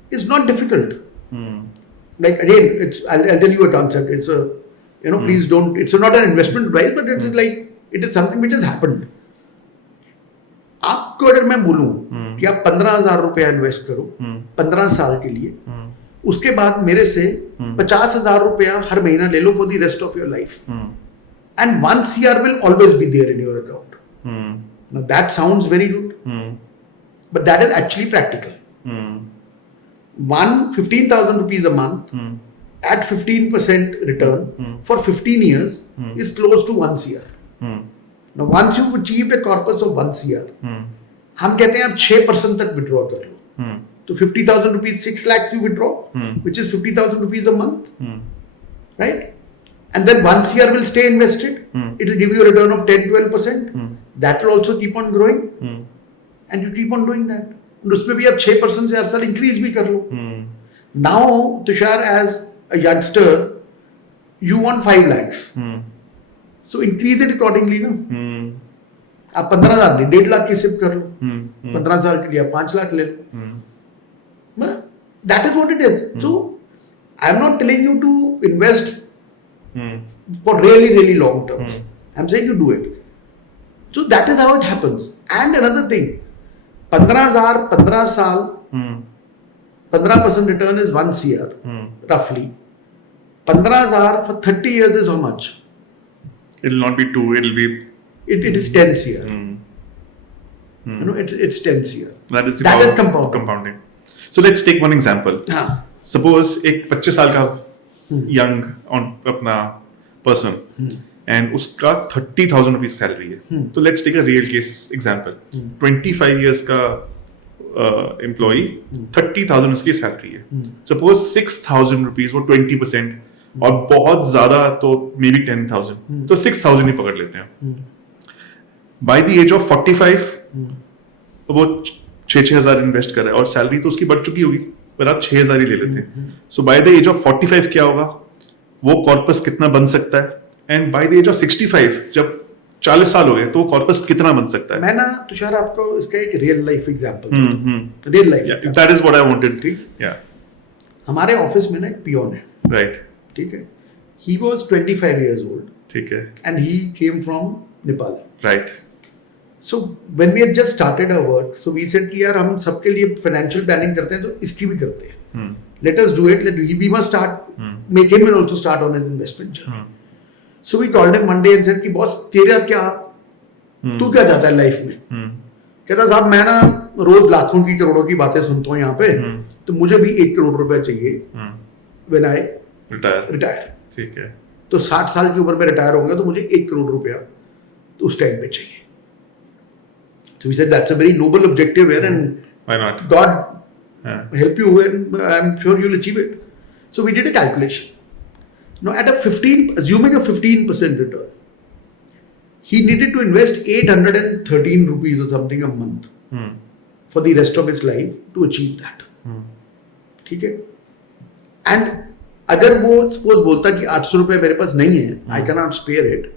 is not difficult. Like again, I'll tell you a concept. It's a please don't. It's not an investment advice, but it is like it is something which has happened. आपको अगर मैं बोलूं कि आप 15,000 रुपया invest करो 15 साल के लिए, उसके बाद मेरे से 50,000 रुपया हर महीना ले लो for the rest of your life, and 1 CR will always be there in your account. Now that sounds very good, but that is actually practical. 15,000 rupees a month at 15% return for 15 years is close to 1 CR. Now once you've achieved a corpus of 1 CR, हम कहते हैं आप 6% तक withdraw कर लो. तो 50,000 rupees, 6 lakhs you withdraw, which is 50,000 rupees a month, right? And then 1 CR will stay invested. It will give you a return of 10-12%. That will also keep on growing, and you keep on doing that. उसमें भी आप 6% से हर साल increase भी कर लो. Now, Tushar, as a youngster, you want 5 lakhs. So increase it accordingly, ना. आप 15,000 नहीं 1.5 लाख की सिप कर लो. 15 साल के लिए आप 5 लाख ले लो. That is what it is. So I am not telling you to invest for really, really long terms. I am saying you do it. So that is how it happens. And another thing, 15,000, 15 साल, 15% return is 1 CR, roughly. 15,000 for 30 years is how much? It will not be 2, it will be... It is 10 CR. It's 10 CR. That is the power is of compounding. So let's take one example. Suppose एक 25 साल का young अपना person and उसका 30,000 rupees salary है. तो let's take a real case example. 25 years का employee, 30,000 उसकी salary है. Suppose 6,000 rupees वो 20% और बहुत ज्यादा तो मे बी 10,000, तो 6,000 ही पकड़ लेते हैं. बाय द एज ऑफ 45 वो 6,000 इन्वेस्ट कर रहा है और सैलरी तो उसकी बढ़ चुकी होगी, पर आप 6,000 ही ले लेते हैं. So by the age of 45 क्या होगा? वो कॉर्पस कितना बन सकता है, and by the age of 65 जब 40 साल हो गए तो कॉर्पस कितना बन सकता है. मैं ना तुषार आपको इसका एक real life example, real life, that is what I wanted. या हमारे ऑफिस में ना एक पियोन है, राइट. ठीक है. ही वाज 25 years old, ठीक है. and he came from Nepal. Right. So when we had just started our work, so we said कि यार हम सबके लिए फाइनेंशियल प्लानिंग करते हैं तो इसकी भी करते हैं. Let us do it. We must start. Make him also start on his investment journey. So we called him one day and said कि बॉस तेरा क्या, तू क्या चाहता है लाइफ में? कहता साहब मैं ना रोज लाखों की करोड़ों की बातें सुनता हूँ यहाँ पे, तो मुझे भी 1 करोड़ रुपया चाहिए when I retire. ठीक है. तो 60 साल की उम्र में रिटायर होगा तो मुझे 1 करोड़ रुपया तो उस टाइम पे चाहिए. So we said that's a very noble objective here, and why not? God help you, and I'm sure you'll achieve it. So we did a calculation. Now at assuming a 15% return, he needed to invest 813 rupees or something a month for the rest of his life to achieve that. ठीक है. And अगर वो suppose बोलता कि 800 रुपए मेरे पास नहीं है, I cannot spare it,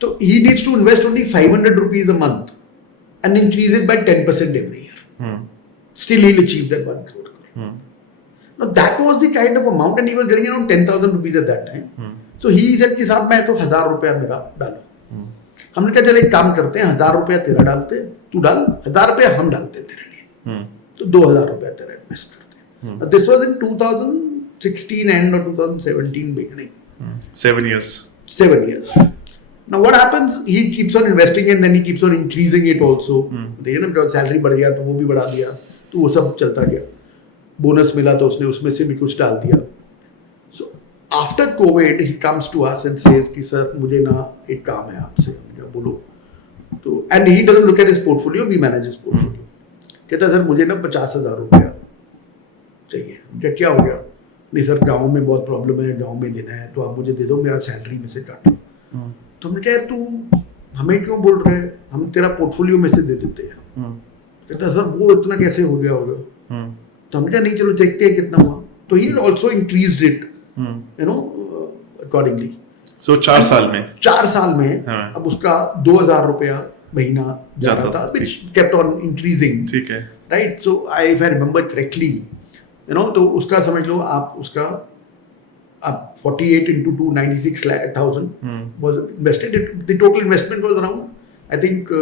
तो he needs to invest only 500 rupees a month and increase it by 10% every year. Still he'll achieve that 1 crore. Now that was the kind of amount, and he was getting around 10,000 rupees at that time. So he said कि साहब मैं तो 1000 रुपया मेरा डालो. हमने कहा चल एक काम करते हैं, 1000 रुपया तेरा डालते हैं, तू डाल, 1000 रुपया हम डालते हैं तेरे लिए, तो 2000 रुपया तेरा इन्वेस्ट करते हैं. This was in 2016 end or 2017 beginning. 7 years. 7 years. Now what happens? He keeps on investing and then he keeps on increasing it also. देखिए ना, सैलरी बढ़ गया तो वो भी बढ़ा दिया, तो वो सब चलता गया. बोनस मिला तो उसने उसमें से भी कुछ डाल दिया. So after COVID he comes to us and says कि सर मुझे ना एक काम है आपसे. बोलो. तो and he doesn't look at his portfolio, we manage his portfolio. कहता सर मुझे ना 50,000 रुपया चाहिए. क्या हो गया? नहीं सर गाँव में बहुत प्रॉब्लम है, गाँव में देना है, तो आप मुझे दे दो, मेरा सैलरी में से काटो. तो हमने कहा यार तू हमें क्यों बोल रहे हैं, हम तेरा पोर्टफोलियो में से दे देते हैं. कहता सर वो इतना कैसे हो गया होगा. तो हमने कहा नहीं चलो देखते हैं कितना हुआ. तो he also increased it accordingly. So 4 साल में अब उसका 2000 रुपया महीना जा रहा था, which kept on increasing. ठीक है. Right. So if I remember correctly, तो उसका समझ लो आप उसका 48 into 2, 96,000 was invested. The total investment was around, I think,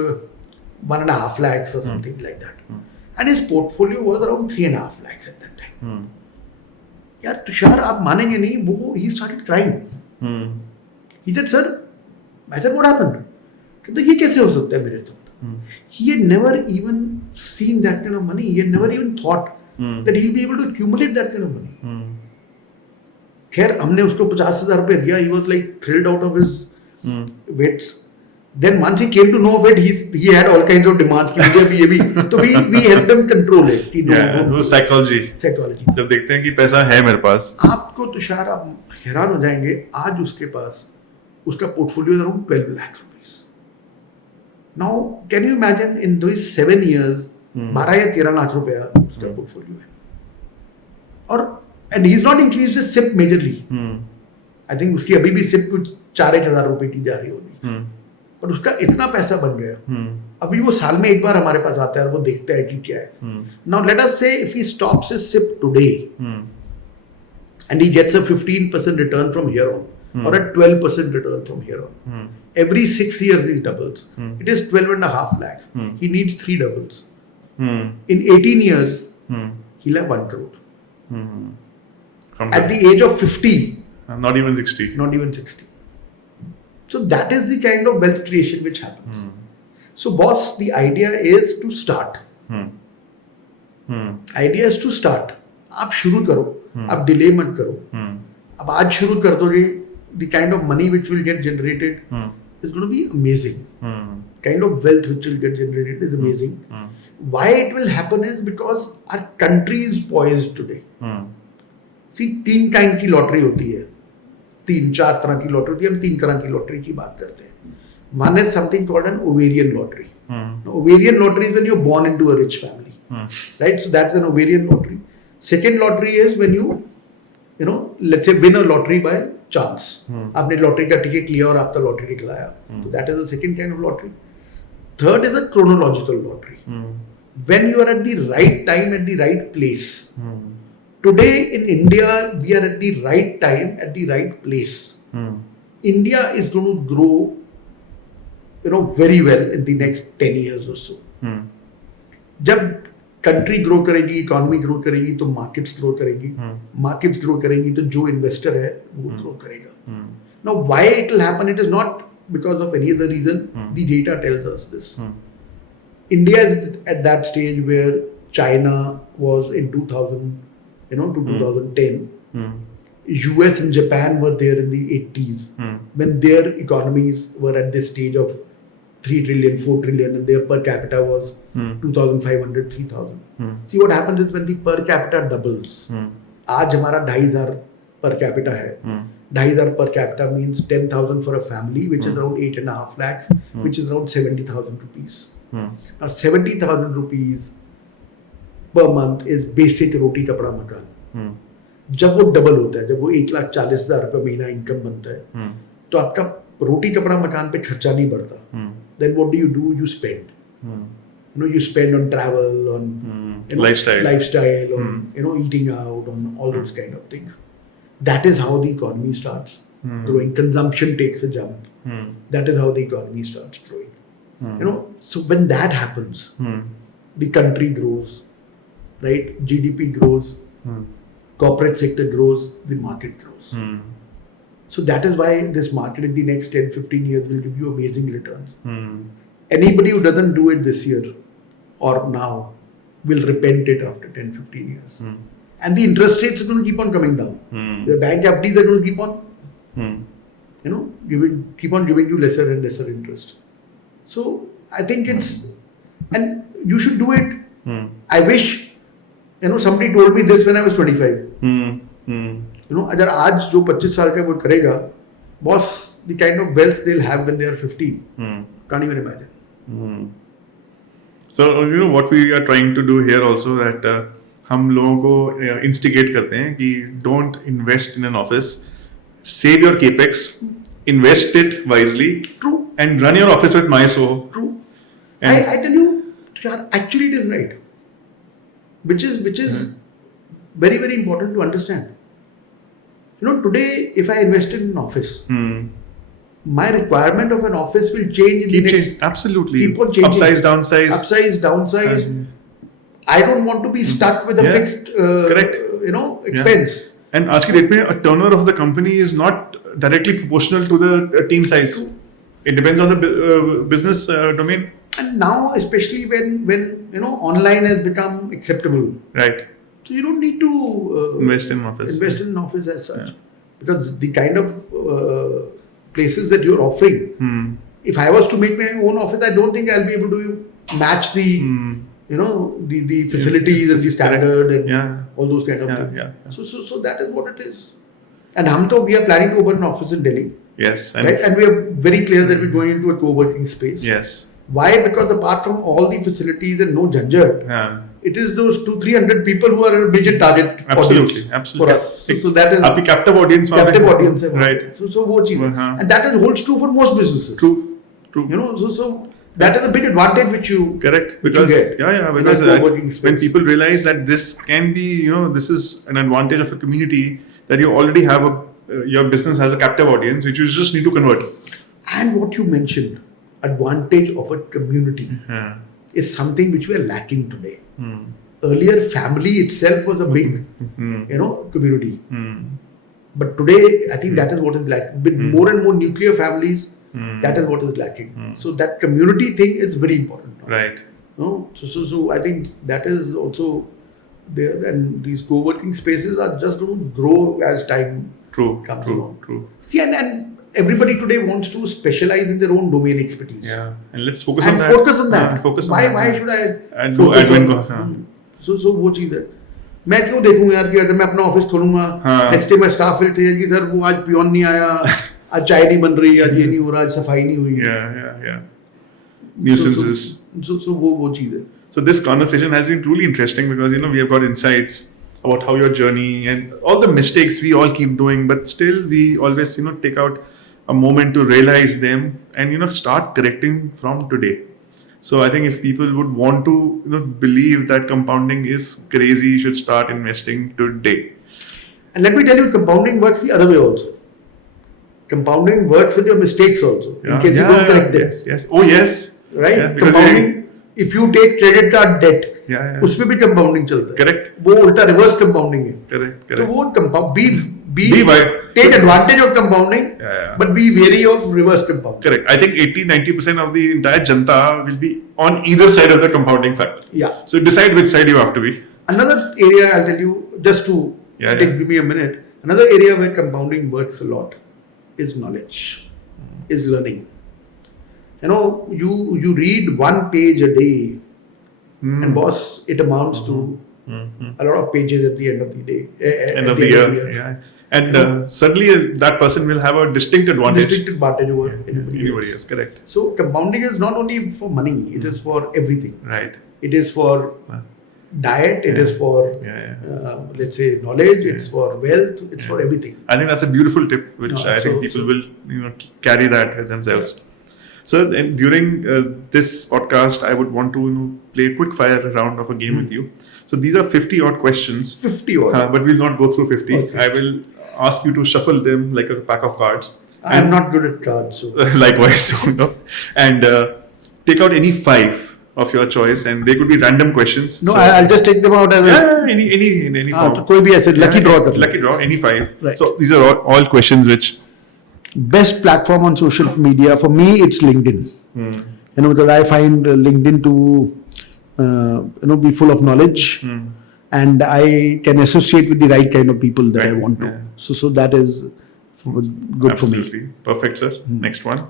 1.5 lakhs or something like that. And his portfolio was around 3.5 lakhs at that time. यार तुषार आप मानेंगे नहीं, वो he started crying. He said, sir, I said, what happened? कहते ये कैसे हो सकता है मेरे तो. He had never even seen that kind of money. He had never even thought that he'll be able to accumulate that kind of money. खैर हमने उसको 50,000 रुपए दिया. He was like thrilled out of his wits. Then once he came to know of it, he had all kinds of demands कि मुझे भी ये भी. तो we helped him control it. कि वो psychology. जब देखते हैं कि पैसा है मेरे पास. आपको तुषार आप हैरान हो जाएंगे, आज उसके पास उसका portfolio around 12 lakh rupees. Now can you imagine in those 7 years 12 या 13 लाख रुपया उसका पोर्टफोलियो है. और and he's not increased his SIP majorly. I think उसकी अभी भी SIP कुछ 4,000 रुपए की जा रही होगी. पर उसका इतना पैसा बन गया. अभी वो साल में एक बार हमारे पास आता है और वो देखता है कि क्या है. Now let us say if he stops his SIP today and he gets a 15% return from here on or a 12% return from here on. Every 6 years he doubles. It is 12.5 lakhs. He needs 3 doubles. In 18 years he'll have 1 crore. At the age of 50, not even 60. So that is the kind of wealth creation which happens. So boss, the idea is to start. Idea is to start. आप शुरू करो, आप delay मत करो. अब आज शुरू कर दोगे, the kind of money which will get generated is going to be amazing. Kind of wealth which will get generated is amazing. Why it will happen is because our country is poised today. See, 3 kind की lottery होती है, 3-4 तरह की lottery होती है. हम 3 तरह की लॉटरी की बात करते हैं. One is something called an ovarian lottery. Ovarian lottery is when you're born into a rich family, right? So that's an ovarian lottery. Second lottery is when you let's say win a lottery by chance. आपने lottery का ticket लिया और आपका lottery निकला आया. So that is the second kind of lottery. Third is a chronological lottery. When you are at the right time at the right place. Today in India we are at the right time at the right place. India is going to grow, very well in the next 10 years or so. जब country grow करेगी, economy grow करेगी, तो markets grow करेगी. Markets grow करेंगी तो जो investor है वो ग्रो करेगा. Now why it will happen? It is not because of any other reason. The data tells us this. India is at that stage where China was in 2000 to 2010. US and Japan were there in the 80s when their economies were at this stage of 3 trillion, 4 trillion, and their per capita was 2,500, 3,000. See, what happens is when the per capita doubles. आज हमारा 2,500 per capita है. 2,500 per capita means 10,000 for a family, which is around 8.5 lakhs, which is around 70,000 rupees. Now 70,000 rupees per month is basic roti kapda makan. जब वो double होता है, जब वो 1,40,000 रुपये महीना इनकम बनता है, तो आपका रोटी कपड़ा मकान पे खर्चा नहीं बढ़ता. Then what do? You spend. You spend on travel, on lifestyle, on eating out, on all those kind of things. That is how the economy starts growing. Consumption takes a jump. That is how the economy starts growing. So when that happens, the country grows, right? GDP grows. Corporate sector grows, the market grows. So that is why this market in the next 10-15 years will give you amazing returns. Anybody who doesn't do it this year or now will repent it after 10-15 years. And the interest rates are going to keep on coming down. The bank FDs are going to keep on, keep on giving you lesser and lesser interest. So I think and you should do it. I wish, somebody told me this when I was 25. अगर आज जो 25 साल का वो करेगा, boss, the kind of wealth they'll have when they are 50, can't even imagine. So what we are trying to do here also that हम लोगों को instigate करते हैं कि don't invest in an office, save your capex, invest it wisely. True. And run your office with MySoho. True. I tell you, Tushar, actually it is right. Which is very, very important to understand. Today, if I invest in an office, my requirement of an office will change in the next. Absolutely. Keep on changing. Upsize, downsize. I don't want to be stuck with a fixed, correct. expense. And आज की date में a turnover of the company is not directly proportional to the team size. It depends on the business domain. And now, especially when online has become acceptable, right? So you don't need to invest in an office as such, because the kind of places that you're offering. If I was to make my own office, I don't think I'll be able to match the the facilities and the standard and all those kind of things. So that is what it is. And we are planning to open an office in Delhi. Yes, right? And we are very clear that we're going into a co-working space. Yes. Why? Because apart from all the facilities and no janjat, it is those 200-300 people who are a major target audience for us. So that is आपकी captive audience है, right? So वो चीज़, and that holds true for most businesses. True. So that is a big advantage which you correct because because when people realize that this can be this is an advantage of a community, that you already have your business has a captive audience which you just need to convert. And what you mentioned, advantage of a community, is something which we are lacking today. Earlier, family itself was a big, community. But today, I think that is what is lacking. With more and more nuclear families, that is what is lacking. So that community thing is very important. Right. So I think that is also there, and these co-working spaces are just going to grow as time comes along. True. See, and everybody today wants to specialize in their own domain expertise. Yeah, and let's focus on that. Why should I focus on? So वो चीज़ है. मैं क्यों देखूँ यार कि अगर मैं अपना ऑफिस खोलूंगा, नेक्स्ट डे मैं स्टाफ फिल थे कि सर वो आज पियोन नहीं आया, आज चाय नहीं बन रही, आज ये नहीं हो रहा, आज सफाई नहीं हुई. Yeah. Nuisances. So वो चीज़ है. So this conversation has been truly interesting because we have got insights about how your journey and all the mistakes we all keep doing, but still we always, take out a moment to realize them and, start correcting from today. So I think if people would want to, believe that compounding is crazy, you should start investing today. And let me tell you, compounding works the other way also. Compounding works with your mistakes also, in case you don't correct them. Yes. Oh, yes. Right? Yeah, because Compounding, if you take credit card debt, Yeah. उसमें भी compounding चलता है. Correct. वो उल्टा reverse compounding है. Correct. तो वो compound, be wise. take advantage of compounding, Yeah. but be wary of reverse compounding. Correct. I think 80-90% of the entire janta will be on either side of the compounding factor. Yeah. So decide which side you have to be. Another area I'll tell you, just to give me a minute. Another area where compounding works a lot is knowledge, is learning. You read one page a day, and boss, it amounts to a lot of pages at the end of the day. End of the year. Yeah. And suddenly that person will have a distinct advantage. Distinct advantage over anybody else. Correct. So compounding is not only for money, it is for everything. Right. It is for diet, it is for, let's say, knowledge, it's for wealth, it's for everything. I think that's a beautiful tip, which I think people will carry that with themselves. So during this podcast, I would want to play a quick fire round of a game with you. So these are 50 odd questions. 50 odd? But we'll not go through 50. Okay. I will ask you to shuffle them like a pack of cards. I'm not good at cards. So. Likewise. And take out any 5 of your choice, and they could be random questions. No, I'll just take them out as any form. कोई भी ऐसे lucky draw कर लो. Lucky draw, any 5. Right. So these are all questions which... Best platform on social media, for me, it's LinkedIn. Because I find LinkedIn to be full of knowledge, and I can associate with the right kind of people that I want to. Yeah. So that is good Absolutely. for me. Perfect, sir. Next one.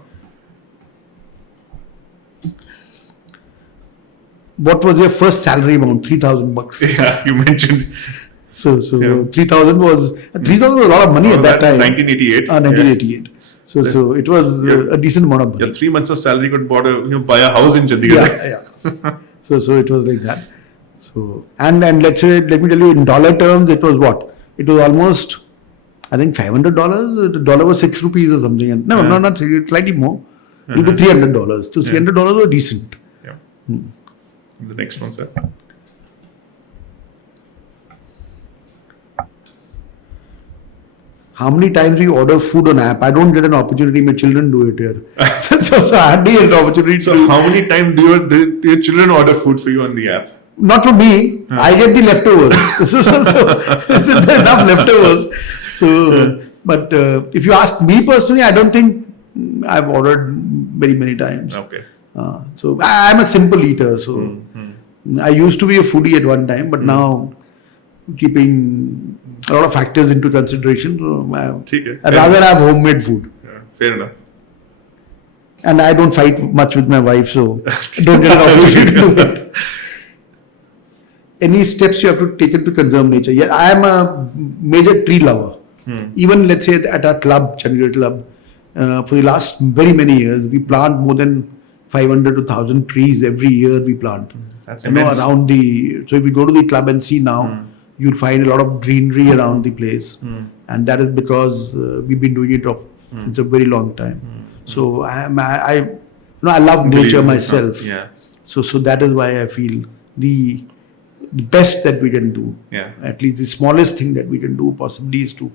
What was your first salary amount? $3,000. Yeah, you mentioned. So 3,000 was a lot of money at that time. 1988. 1988. So it was a decent amount of money. Your 3 months of salary could buy a house in Chandigarh. Yeah. So it was like that. So and let me tell you, in dollar terms, it was what? It was almost, I think, $500. The dollar was 6 rupees or something. No, not slightly more. It would be $300. So $300 were decent. Yeah. The next one, sir. How many times we order food on app? I don't get an opportunity. My children do it here. so I hardly get an opportunity. So how many times do your children order food for you on the app? Not for me. I get the leftovers. so there are enough leftovers. So, but if you ask me personally, I don't think I've ordered very many times. Okay. So I'm a simple eater. So I used to be a foodie at one time, but now keeping a lot of factors into consideration, I'd rather have homemade food. Yeah, fair enough. And I don't fight much with my wife, so I don't get an opportunity to do it. Any steps you have to take to conserve nature? Yeah, I am a major tree lover. Even, let's say, at our club, Chandigarh club, for the last very many years, we plant more than 500 to 1,000 trees every year. We plant. That's immense. Around the. So if we go to the club and see now, you'll find a lot of greenery around the place, and that is because we've been doing it it's a very long time. So I love nature myself. Yeah. So that is why I feel the best that we can do, at least the smallest thing that we can do possibly, is to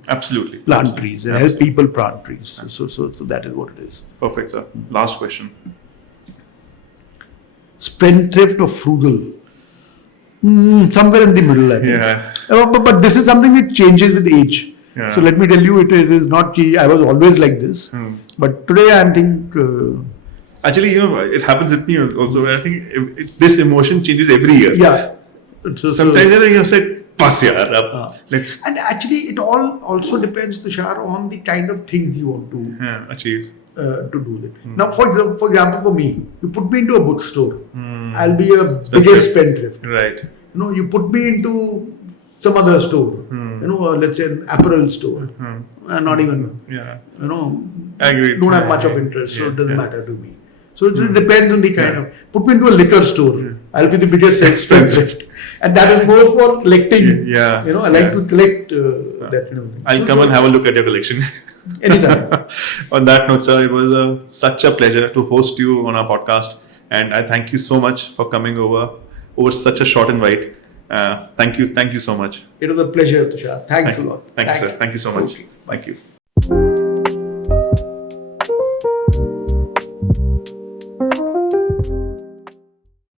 plant trees and help people plant trees. So that is what it is. Perfect, sir. Last question. Spendthrift or frugal? Somewhere in the middle, I think. Yeah. But this is something which changes with age. Yeah. So let me tell you, it is not. I was always like this, but today I think. Actually, it happens with me also. I think this emotion changes every year. Yeah. Sometimes you say, "Pass yaar, let's." And actually, it all also depends, Tushar, on the kind of things you want to achieve. To do that. Now, for example, for me, you put me into a bookstore, I'll be a biggest spendthrift. Right. You put me into some other store, let's say an apparel store, not even, I agree. Don't have much of interest, so it doesn't matter to me. So it depends on the kind of. Put me into a liquor store, I'll be the biggest spendthrift. And that is more for collecting. Yeah. I like to collect that kind of thing. I'll come and have a look at your collection. Anytime. On that note, sir, it was such a pleasure to host you on our podcast. And I thank you so much for coming over such a short invite. Thank you so much. It was a pleasure, Tushar. Thanks a lot. Thank you, sir. Thank you so much. Thank you.